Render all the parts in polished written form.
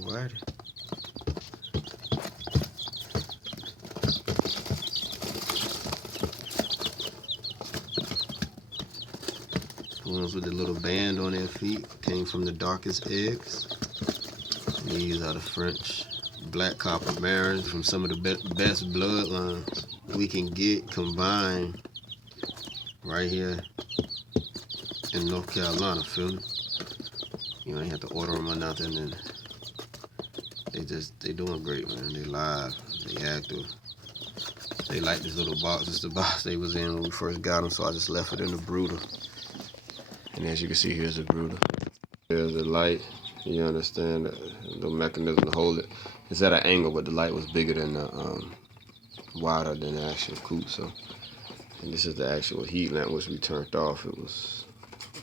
Alrighty. The ones with the little band on their feet came from the darkest eggs. These are the French black copper Marans from some of the best bloodlines we can get combined right here in North Carolina, feel me? You know, you have to order them or nothing, and they doing great, man. They live, they active. They like this little box. It's the box they was in when we first got them, so I just left it in the Brooder. And as you can see, here's the Brooder. There's the light. You understand the mechanism to hold it. It's at an angle, but the light was bigger than the wider than the actual coop. So, and this is the actual heat lamp which we turned off. It was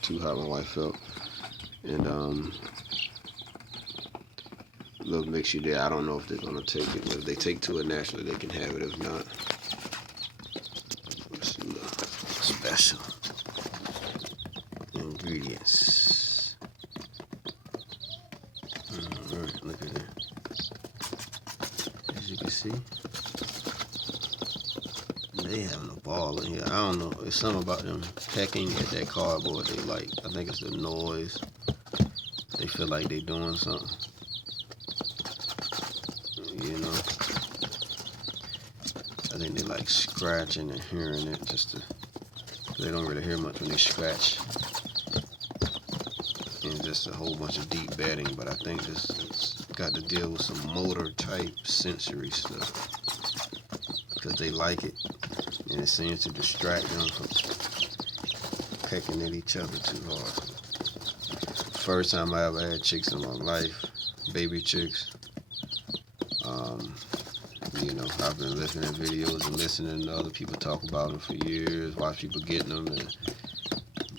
too hot, my wife felt. And little mixture there. I don't know if they're gonna take it. If they take to it naturally, they can have it. If not, it's a little special ingredients. Alright, look at that. As you can see, they having a ball in here. I don't know. It's something about them pecking at that cardboard they like. I think it's the noise. They feel like they doing something. You know, I think they like scratching and hearing it just to, they don't really hear much when they scratch. And just a whole bunch of deep bedding, but I think this has got to deal with some motor type sensory stuff. Because they like it, and it seems to distract them from pecking at each other too hard. First time I ever had chicks in my life, baby chicks. You know, I've been looking at videos and listening to other people talk about them for years, watch people getting them, and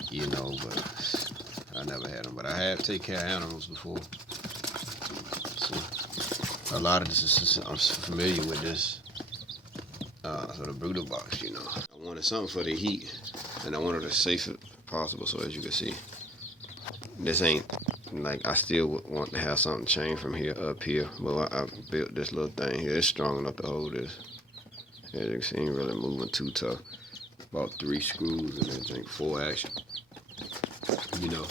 you know, but I never had them. But I have taken care of animals before, so a lot of this is, I'm familiar with this. So the Brooder box, you know, I wanted something for the heat, and I wanted it as safe as possible. So as you can see, this ain't like, I still would want to have something chained from here up here, but I built this little thing here. It's strong enough to hold this. As you can see, ain't really moving too tough. About 3 screws and everything, 4 action. You know,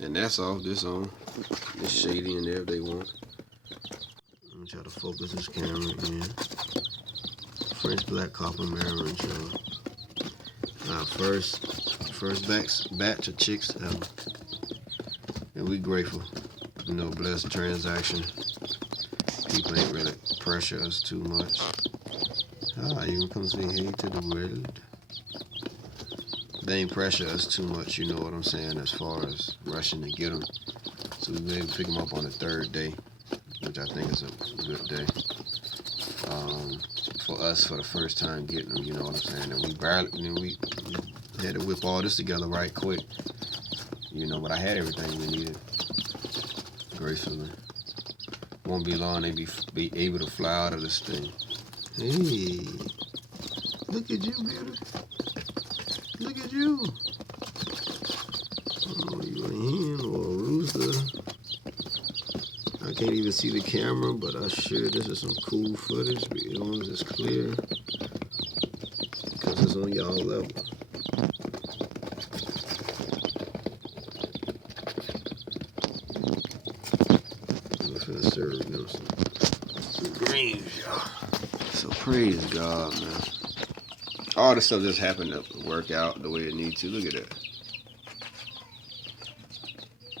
and that's off. This on. It's shady in there if they want. Let me try to focus this camera in. French black copper Marans, y'all. Our first batch of chicks ever. And we grateful. You know, blessed transaction. People ain't really pressure us too much. You gonna come say hey to the world? They ain't pressure us too much, you know what I'm saying, as far as rushing to get them. So we were able to pick them up on the 3rd day, which I think is a good day. For us, for the first time getting them, you know what I'm saying. And we had to whip all this together right quick. You know, but I had everything we needed, gracefully. Won't be long, they be able to fly out of this thing. Hey, look at you, beauty. Look at you. Oh, you a hen or a rooster? I can't even see the camera, but I'm sure this is some cool footage, as long as it's clear, because it's on y'all level. Serve them some greens, y'all. So praise God, man. All this stuff just happened to work out the way it needs to. Look at that.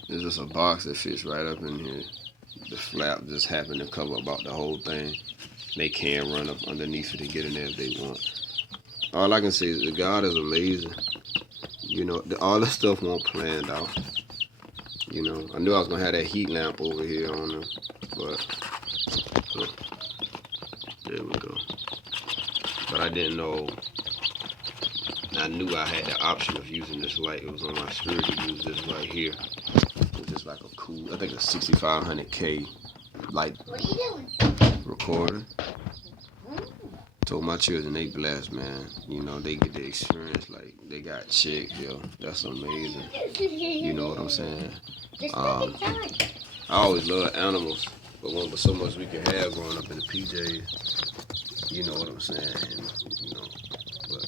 There's just a box that fits right up in here. The flap just happened to cover about the whole thing. They can run up underneath it to get in there if they want. All I can say is that God is amazing. You know, all this stuff won't planned out. You know, I knew I was gonna have that heat lamp over here on them, but there we go. But I didn't know. I knew I had the option of using this light. It was on my spirit to use this right here, which is like a cool, I think a 6500K light recorder. Told my children they blessed, man. You know, they get the experience, like they got chicks, yo. That's amazing. You know what I'm saying? I always loved animals, but so much we can have growing up in the PJs. You know what I'm saying? And, but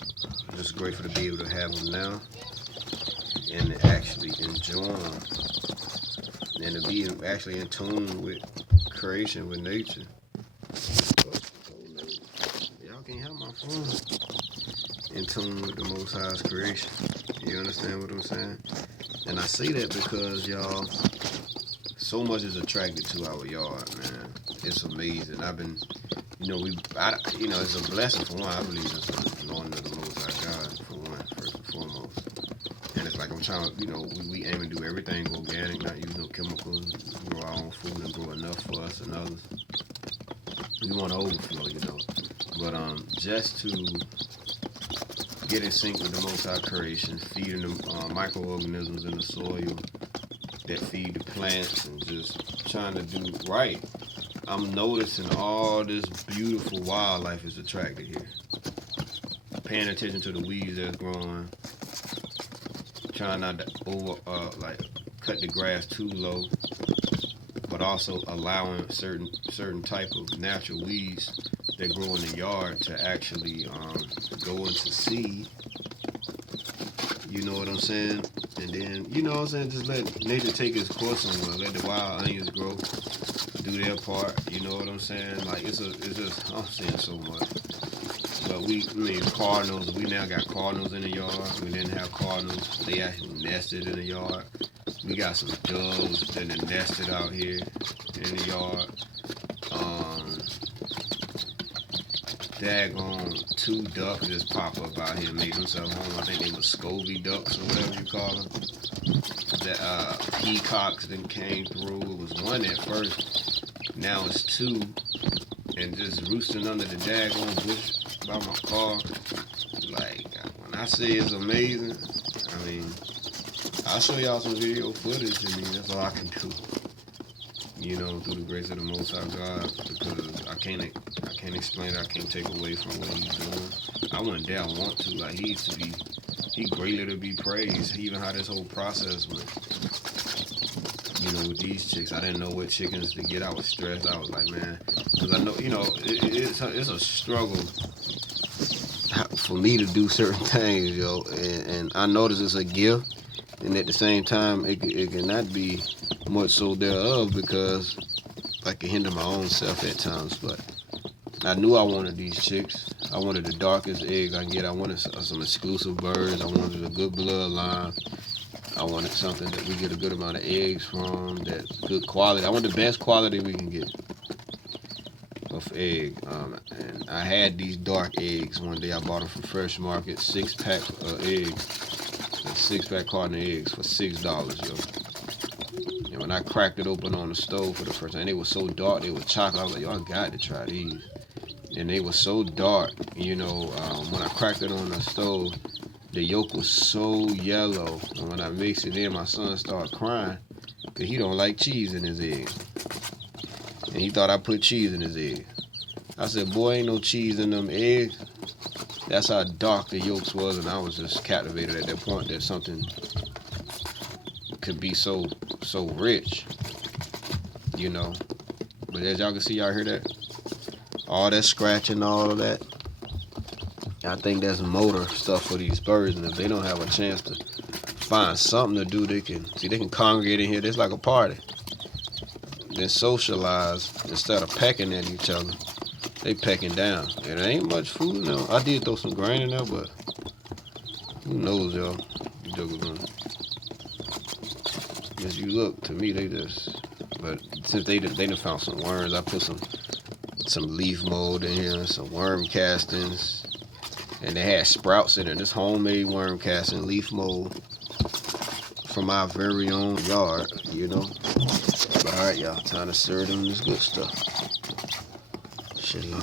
just grateful to be able to have them now and to actually enjoy them and to be actually in tune with creation, with nature. Y'all can't have my phone. In tune with the Most High's creation. You understand what I'm saying? And I say that because y'all, so much is attracted to our yard, man. It's amazing. I've been, it's a blessing for one. I believe it's a anointing of the Most High God for one, first and foremost. And it's like I'm trying to, we aim to do everything organic, not use no chemicals, grow our own food and grow enough for us and others. We want to overflow. But just to get in sync with the Most High creation, feeding the microorganisms in the soil that feed the plants, and just trying to do right. I'm noticing all this beautiful wildlife is attracted here. Paying attention to the weeds that's growing, trying not to cut the grass too low, but also allowing certain type of natural weeds that grow in the yard to actually go into seed. You know what I'm saying? And then, just let nature take its course somewhere. Let the wild onions grow, do their part. You know what I'm saying? Like, it's just, I'm saying so much. But cardinals, we now got cardinals in the yard. We didn't have cardinals. They actually nested in the yard. We got some doves that are nested out here in the yard. Daggone 2 ducks just pop up out here and made themselves home. I think they were Scovy ducks or whatever you call them. The peacocks then came through. It was 1 at first. Now it's 2. And just roosting under the daggone bush by my car. Like, when I say it's amazing, I mean, I'll show y'all some video footage. I mean, that's all I can do. Through the grace of the Most High God, because I can't explain it. I can't take away from what he's doing. I wouldn't dare want to. Like, he greatly to be praised. Even how this whole process went. With these chicks, I didn't know what chickens to get. I was stressed. I was like, man, because I know, it's a struggle for me to do certain things, and I notice it's a gift, and at the same time, it cannot be much so thereof, because I can hinder my own self at times. But I knew I wanted these chicks. I wanted the darkest eggs I can get. I wanted some exclusive birds. I wanted a good bloodline. I wanted something that we get a good amount of eggs from, that's good quality. I want the best quality we can get of egg. And I had these dark eggs one day. I bought them from Fresh Market, 6-pack eggs, a 6-pack carton of eggs for $6, And when I cracked it open on the stove for the first time, they were so dark, they were chocolate. I was like, y'all got to try these. And they were so dark, when I cracked it on the stove, the yolk was so yellow. And when I mixed it in, my son started crying because he don't like cheese in his egg. And he thought I put cheese in his egg. I said, boy, ain't no cheese in them eggs. That's how dark the yolks was, and I was just captivated at that point that something could be so rich, But as y'all can see, y'all hear that? All that scratching, all of that. I think that's motor stuff for these birds, and if they don't have a chance to find something to do, they can congregate in here. It's like a party. Then socialize instead of pecking at each other. They pecking down. And there ain't much food in there. I did throw some grain in there, but who knows, y'all? As you look, to me, but since they done found some worms, I put some leaf mold in here, some worm castings. And they had sprouts in it. This homemade worm casting leaf mold from our very own yard, But all right, y'all, time to serve them this good stuff. Shalom.